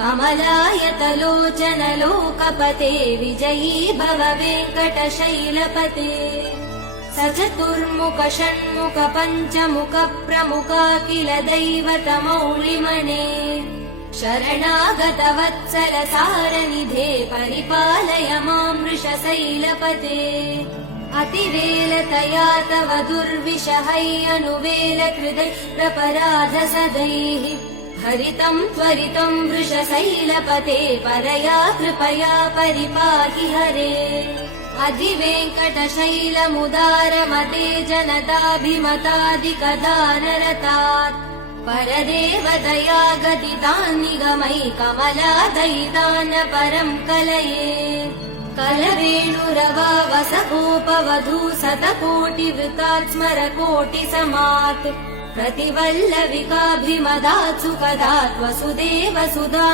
कमलायतलोचन लोकपते विजयी भव वेङ्कटशैलपते सचतुर्मुख षण्मुख पञ्चमुख प्रमुखाखिल दैवतमौलिमणे शरणागत वत्सल सारनिधे परिपालय मां वृषशैलपते अतिवेलतया तव दुर्विषहैयनुवेल हृदय प्रपराध सदैः हरितं त्वरितं वृषशैलपते परया कृपया परिपाहि हरे अधिवेङ्कटशैलमुदारमते जनताभिमतादिकदानरतात् परदेवदया गदितान् निगमै कमलादयितान् परं कलये कलवेणुरवावसगोपवधू शतकोटिवृतात् स्मरकोटिसमात् प्रतिवल्लविकाभिमदात् सुखदात् वसुदेव सुधा